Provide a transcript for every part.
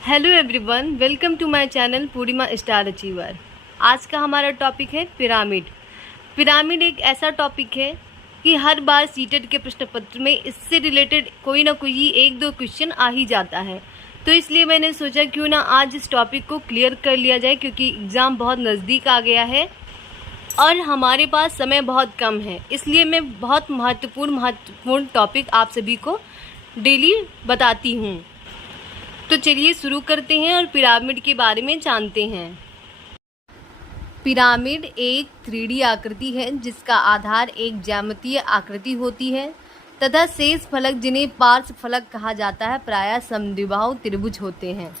Hello everyone, welcome to my channel Purnima star achiever. आज का हमारा टॉपिक है पिरामिड। पिरामिड एक ऐसा टॉपिक है कि हर बार सीटेट के प्रश्न पत्र में इससे रिलेटेड कोई ना कोई एक दो क्वेश्चन आ ही जाता है। तो इसलिए मैंने सोचा क्यों ना आज इस टॉपिक को क्लियर कर लिया जाए, क्योंकि एग्ज़ाम बहुत नज़दीक आ गया है और हमारे पास समय बहुत कम है। इसलिए मैं बहुत महत्वपूर्ण टॉपिक आप सभी को डेली बताती हूँ। तो चलिए शुरू करते हैं और पिरामिड के बारे में जानते हैं। पिरामिड एक 3D आकृति है जिसका आधार एक ज्यामितीय आकृति होती है तथा शेष फलक, जिन्हें पार्श्व फलक कहा जाता है, प्रायः समद्विबाहु त्रिभुज होते हैं।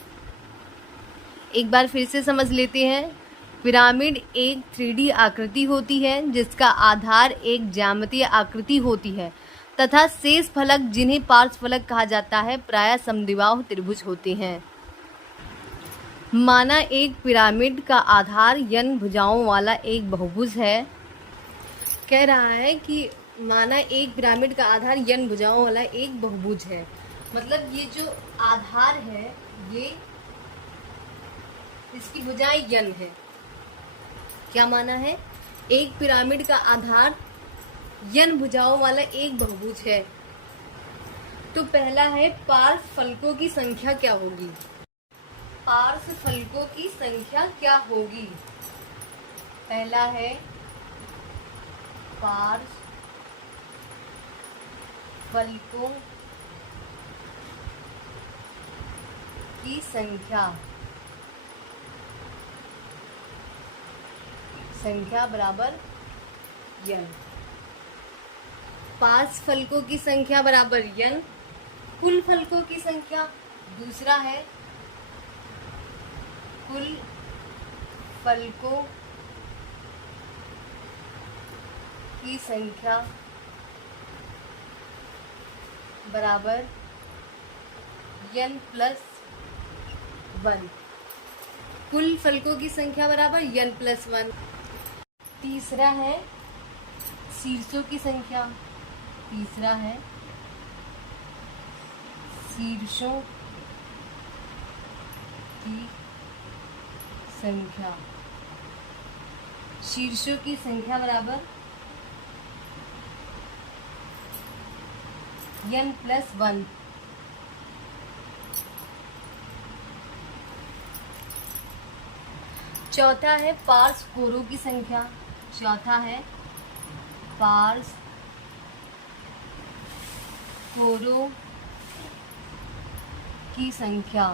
एक बार फिर से समझ लेते हैं। पिरामिड एक 3D आकृति होती है जिसका आधार एक ज्यामितीय आकृति होती है तथा शेष फलक, जिन्हें पार्श्व फलक कहा जाता है, प्रायः समद्विबाहु त्रिभुज होते हैं। माना एक पिरामिड का आधार n भुजाओं वाला एक बहुभुज है। कह रहा है कि माना एक पिरामिड का आधार n भुजाओं वाला एक बहुभुज है। मतलब ये जो आधार है, ये इसकी भुजाएं n है। क्या माना है? एक पिरामिड का आधार n भुजाओं वाला एक बहुभुज है। तो पहला है, पार्श्व फलकों की संख्या क्या होगी? पार्श्व फलकों की संख्या क्या होगी? पहला है पार्श्व फलकों की संख्या बराबर n। पार्श्व फलकों की संख्या बराबर n। कुल फलकों की संख्या दूसरा है, कुल फलकों की संख्या बराबर n प्लस 1। कुल फलकों की संख्या बराबर n प्लस 1। तीसरा है शीर्षों की संख्या। तीसरा है शीर्षों की संख्या। शीर्षों की संख्या बराबर n प्लस 1। चौथा है पार्श्व कोरों की संख्या। चौथा है पार्श्व कोरों की संख्या।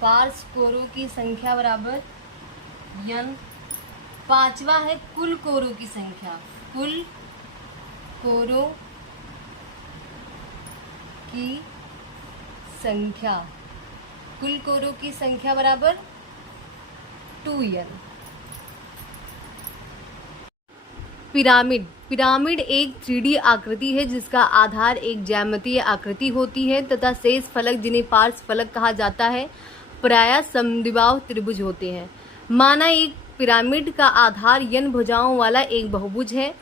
पार्श्व कोरों की संख्या बराबर n। पांचवा है कुल कोरों की संख्या। कुल कोरों की संख्या। कुल कोरों की संख्या बराबर 2n। पिरामिड एक 3D आकृति है जिसका आधार एक ज्यामितीय आकृति होती है तथा शेष फलक, जिन्हें पार्श्व फलक कहा जाता है, प्रायः समद्विबाहु त्रिभुज होते हैं। माना एक पिरामिड का आधार n भुजाओं वाला एक बहुभुज है।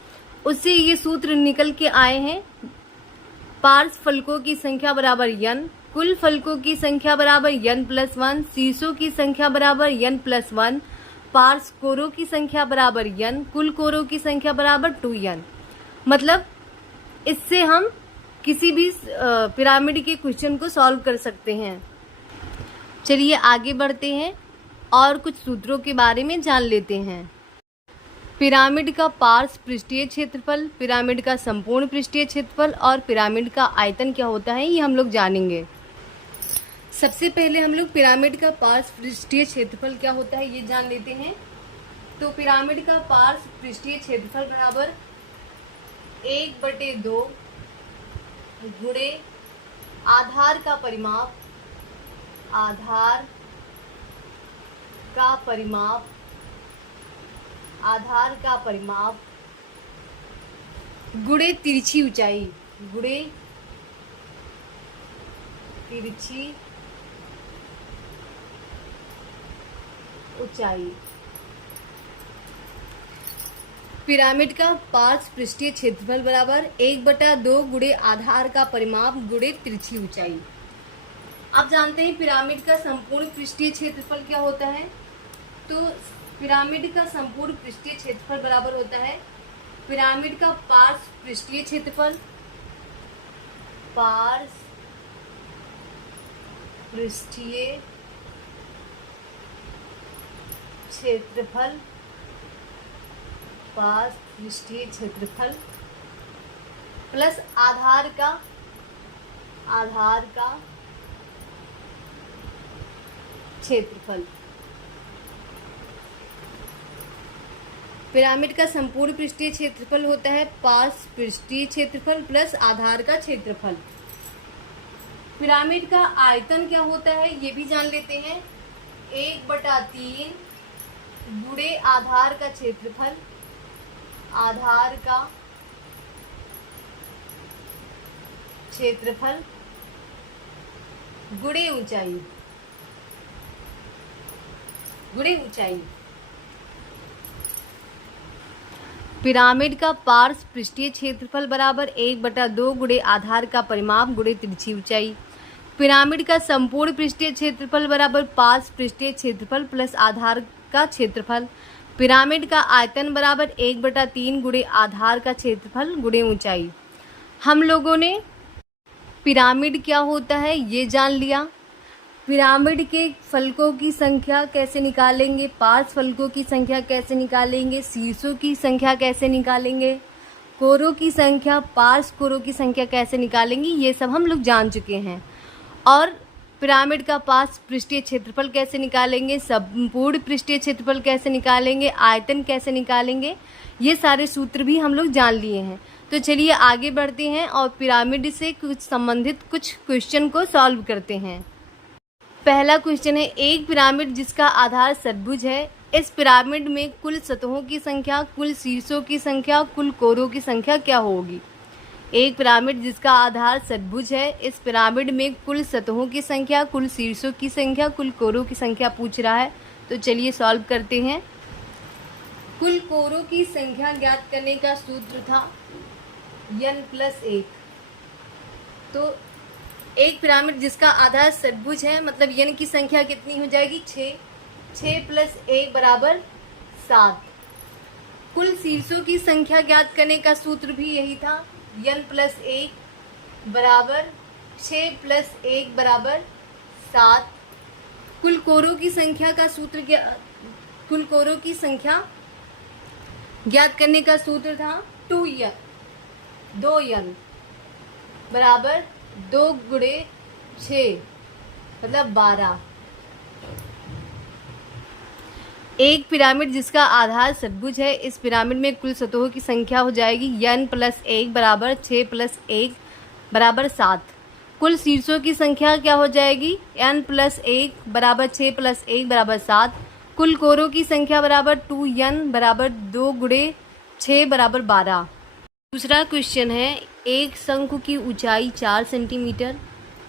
उससे ये सूत्र निकल के आए हैं, पार्श्व फलकों की संख्या बराबर n, कुल फलकों की संख्या बराबर n प्लस 1, शीर्षों की संख्या बराबर n प्लस 1, पार्श्व कोरों की संख्या बराबर n, कुल कोरों की संख्या बराबर 2n। मतलब इससे हम किसी भी पिरामिड के क्वेश्चन को सॉल्व कर सकते हैं। चलिए आगे बढ़ते हैं और कुछ सूत्रों के बारे में जान लेते हैं। पिरामिड का पार्श्व पृष्ठीय क्षेत्रफल, पिरामिड का संपूर्ण पृष्ठीय क्षेत्रफल और पिरामिड का आयतन क्या होता है, ये हम लोग जानेंगे। सबसे पहले हम लोग पिरामिड का पार्श्व पृष्ठीय क्षेत्रफल क्या होता है ये जान लेते हैं। तो पिरामिड का पार्श्व पृष्ठीय क्षेत्रफल बराबर 1/2 गुणे आधार का परिमाप, आधार का परिमाप गुणे तिरछी ऊंचाई, गुणे तिरछी ऊंचाई। पिरामिड का पार्श्व पृष्ठीय क्षेत्रफल बराबर 1/2 गुणे आधार का परिमाप गुणे तिरछी ऊंचाई। आप जानते हैं पिरामिड का संपूर्ण पृष्ठीय क्षेत्रफल क्या होता है। तो पिरामिड का संपूर्ण पृष्ठीय क्षेत्रफल बराबर होता है पिरामिड का पार्श्व पृष्ठीय क्षेत्रफल, पार्श्व पृष्ठीय क्षेत्रफल, पार्श्व पृष्ठीय क्षेत्रफल प्लस आधार का क्षेत्रफल। पिरामिड का संपूर्ण पृष्ठीय क्षेत्रफल होता है पार्श्व पृष्ठीय क्षेत्रफल प्लस आधार का क्षेत्रफल। पिरामिड का आयतन क्या होता है ये भी जान लेते हैं, 1/3 गुणे आधार का क्षेत्रफल, आधार का क्षेत्रफल गुणे ऊंचाई, पिरामिड का पार्श्व पृष्ठीय क्षेत्रफल बराबर 1/2 गुणे आधार का परिमाप गुणे तिरछी ऊंचाई। पिरामिड का संपूर्ण पृष्ठीय क्षेत्रफल बराबर पार्श्व पृष्ठीय क्षेत्रफल प्लस आधार का क्षेत्रफल। पिरामिड का आयतन बराबर 1/3 गुणे आधार का क्षेत्रफल गुणे ऊंचाई। हम लोगों ने पिरामिड क्या होता है ये जान लिया। पिरामिड के फलकों की संख्या कैसे निकालेंगे, पार्श्व फलकों की संख्या कैसे निकालेंगे, शीर्षों की संख्या कैसे निकालेंगे, कोरों की संख्या, पार्श्व कोरों की संख्या कैसे निकालेंगे, ये सब हम लोग जान चुके हैं। और पिरामिड का पार्श्व पृष्ठीय क्षेत्रफल कैसे निकालेंगे, संपूर्ण पृष्ठीय क्षेत्रफल कैसे निकालेंगे, आयतन कैसे निकालेंगे, ये सारे सूत्र भी हम लोग जान लिए हैं। तो चलिए आगे बढ़ते हैं और पिरामिड से कुछ संबंधित कुछ क्वेश्चन को सॉल्व करते हैं। पहला क्वेश्चन है, एक पिरामिड जिसका आधार षटभुज है, इस पिरामिड में कुल सतहों की संख्या, कुल शीर्षों की संख्या, कुल कोरों की संख्या क्या होगी। एक पिरामिड जिसका आधार षटभुज है, इस पिरामिड में कुल सतहों की संख्या, कुल शीर्षों की संख्या, कुल कोरों की संख्या पूछ रहा है। तो चलिए सॉल्व करते हैं। कुल कोरों की संख्या ज्ञात करने का सूत्र था n+1। तो एक पिरामिड जिसका आधार षटभुज है मतलब n की संख्या कितनी हो जाएगी, 6 + 1 = 7। कुल शीर्षों की संख्या ज्ञात करने का सूत्र भी यही था, n+1 = 6 + 1 = 7। कुल कोरों की संख्या का सूत्र कुल कोरों की संख्या ज्ञात करने का सूत्र था 2n बराबर 2 × 6 मतलब 12। एक पिरामिड जिसका आधार षटभुज है, इस पिरामिड में कुल सतहों की संख्या हो जाएगी n + 1 = 6 + 1 = 7। कुल शीर्षों की संख्या क्या हो जाएगी, n + 1 = 6 + 1 = 7। कुल कोरों की संख्या बराबर 2n बराबर 2 × 6 = 12। दूसरा क्वेश्चन है, एक शंकु की ऊंचाई 4 सेंटीमीटर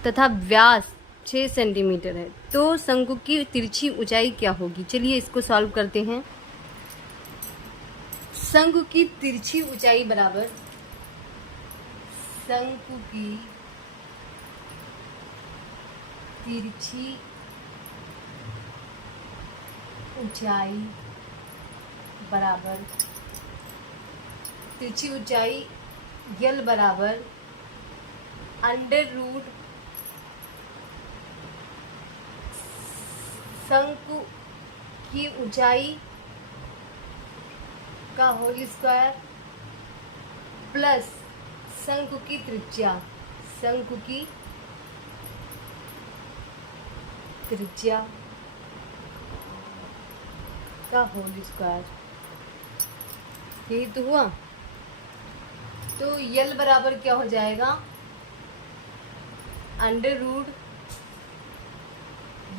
तथा व्यास 6 सेंटीमीटर है, तो शंकु की तिरछी ऊंचाई क्या होगी। चलिए इसको सॉल्व करते हैं। शंकु की तिरछी ऊंचाई बराबर शंकु की तिरछी ऊंचाई बराबर तिरछी ऊंचाई l बराबर √ शंकु की ऊंचाई का होल स्क्वायर प्लस शंकु की त्रिज्या का होल स्क्वायर। यही तो हुआ। तो l बराबर क्या हो जाएगा, √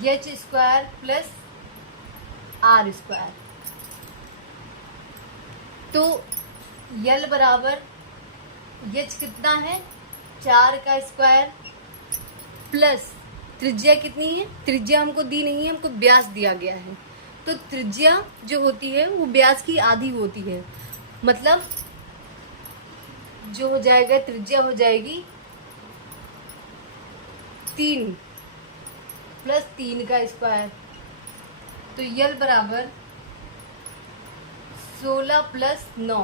h² प्लस r²। तो l बराबर h कितना है, 4 का स्क्वायर प्लस त्रिज्या कितनी है, त्रिज्या हमको दी नहीं है, हमको व्यास दिया गया है। तो त्रिज्या जो होती है वो व्यास की आधी होती है, मतलब जो हो जाएगा त्रिज्या हो जाएगी 3 3 का स्क्वायर, तो यल बराबर 16 प्लस 9,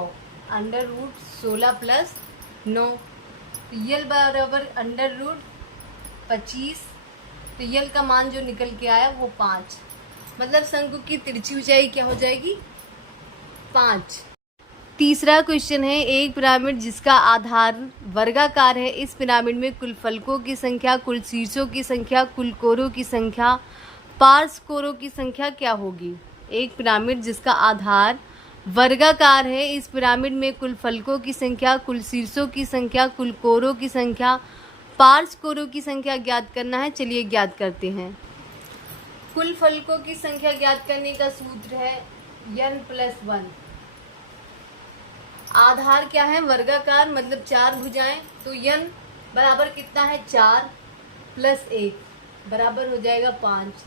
अंडर रूट 16 प्लस 9, तो यल बराबर अंडर रूट 25, तो यल का मान जो निकल के आया वो 5, मतलब शंकु की तिरछी ऊंचाई क्या हो जाएगी 5। तीसरा क्वेश्चन है, एक पिरामिड जिसका आधार वर्गाकार है, इस पिरामिड में कुल फलकों की संख्या, कुल शीर्षों की संख्या, कुल कोरों की संख्या, पार्श्व कोरों की संख्या क्या होगी। एक पिरामिड जिसका आधार वर्गाकार है, इस पिरामिड में कुल फलकों की संख्या, कुल शीर्षों की संख्या, कुल कोरों की संख्या, पार्श्व कोरों की संख्या ज्ञात करना है। चलिए ज्ञात करते हैं। कुल फलकों की संख्या ज्ञात करने का सूत्र है n+1। आधार क्या है वर्गाकार, मतलब 4 भुजाएं, तो n बराबर कितना है 4 प्लस 1 बराबर हो जाएगा 5।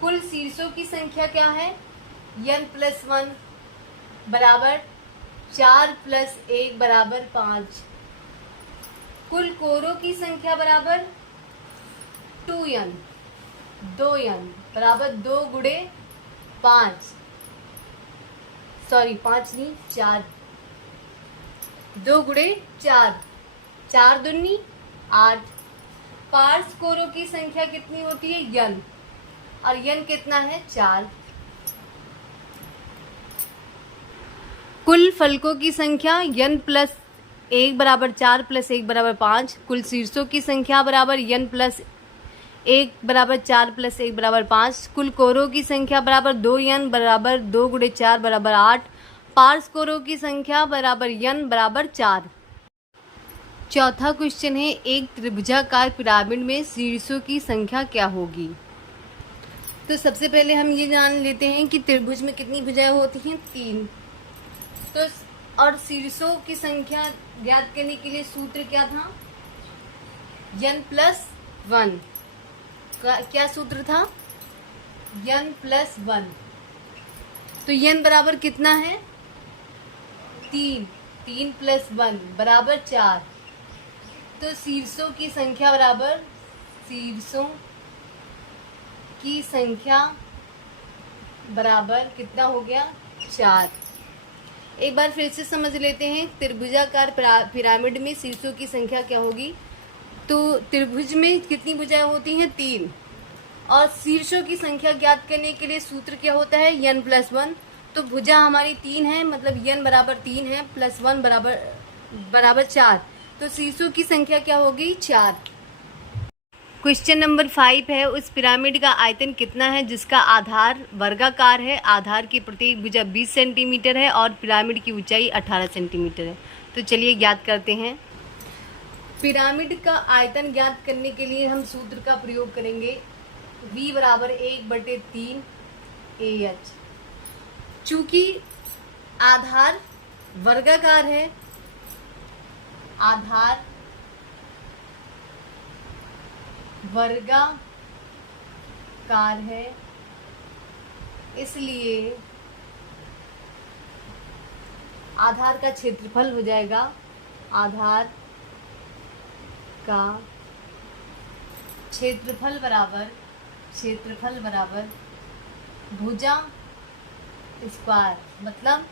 कुल शीर्षों की संख्या क्या है n+1 बराबर 4 प्लस 1 बराबर 5। कुल कोरों की संख्या बराबर 2n बराबर 2 गुणे 5, सॉरी 5 नहीं 4, 2 गुणे 4, 4 दूनी 8। पार्श्व कोरों की संख्या कितनी होती है n, और n कितना है 4। कुल फलकों की संख्या n+1 बराबर 4 प्लस 1 बराबर 5। कुल शीर्षों की संख्या बराबर n+1 बराबर 4 प्लस 1 बराबर 5। कुल कोरों की संख्या बराबर 2n बराबर 2 गुणे 4 बराबर 8। पार्श्व कोरों की संख्या बराबर n बराबर 4। चौथा क्वेश्चन है, एक त्रिभुजाकार पिरामिड में शीर्षों की संख्या क्या होगी। तो सबसे पहले हम ये जान लेते हैं कि त्रिभुज में कितनी भुजाएं होती हैं 3। तो और शीर्षों की संख्या ज्ञात करने के लिए सूत्र क्या था n+1। क्या सूत्र था n+1। तो n बराबर कितना है 3, 3 + 1 बराबर 4। तो शीर्षों की संख्या बराबर शीर्षों की संख्या बराबर कितना हो गया 4। एक बार फिर से समझ लेते हैं, त्रिभुजाकार पिरामिड में शीर्षों की संख्या क्या होगी। तो त्रिभुज में कितनी भुजाएं होती हैं 3, और शीर्षों की संख्या ज्ञात करने के लिए सूत्र क्या होता है n+1। तो भुजा हमारी 3 है, मतलब n बराबर 3 है, +1 बराबर 4। तो शीर्षों की संख्या क्या होगी 4। क्वेश्चन नंबर 5 है, उस पिरामिड का आयतन कितना है जिसका आधार वर्गाकार है, आधार की प्रत्येक भुजा 20 सेंटीमीटर है और पिरामिड की ऊंचाई 18 सेंटीमीटर है। तो चलिए ज्ञात करते हैं। पिरामिड का आयतन ज्ञात करने के लिए हम सूत्र का प्रयोग करेंगे v बराबर 1/3 AH। चूंकि आधार वर्गाकार है, आधार वर्गाकार है, इसलिए आधार का क्षेत्रफल हो जाएगा, आधार का क्षेत्रफल बराबर भुजा स्क्वायर, मतलब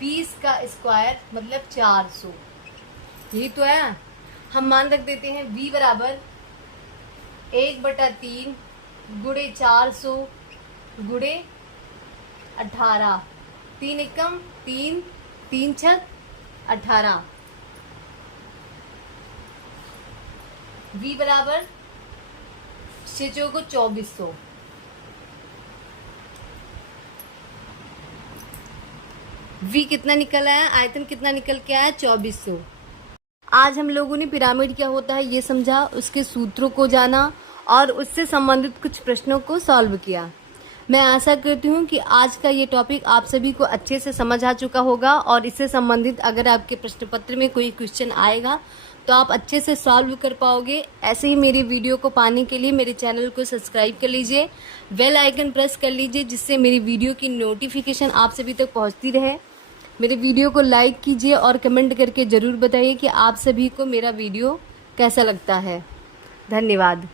20 का स्क्वायर मतलब 400। यही तो है। हम मान रख देते हैं v बराबर 1/3 गुणे 400 गुणे 18, 3 एकम 3, 3 छक 18। v बराबर 6 चौको 2400। v कितना निकल आया, आयतन कितना निकल के आया 2400। आज हम लोगों ने पिरामिड क्या होता है ये समझा, उसके सूत्रों को जाना और उससे संबंधित कुछ प्रश्नों को सॉल्व किया। मैं आशा करती हूँ कि आज का ये टॉपिक आप सभी को अच्छे से समझ आ चुका होगा, और इससे संबंधित अगर आपके प्रश्न पत्र में कोई क्वेश्चन आएगा तो आप अच्छे से सॉल्व कर पाओगे। ऐसे ही मेरी वीडियो को पाने के लिए मेरे चैनल को सब्सक्राइब कर लीजिए, बेल आइकन प्रेस कर लीजिए, जिससे मेरी वीडियो की नोटिफिकेशन आप सभी तक पहुँचती रहे। मेरे वीडियो को लाइक कीजिए और कमेंट करके ज़रूर बताइए कि आप सभी को मेरा वीडियो कैसा लगता है। धन्यवाद।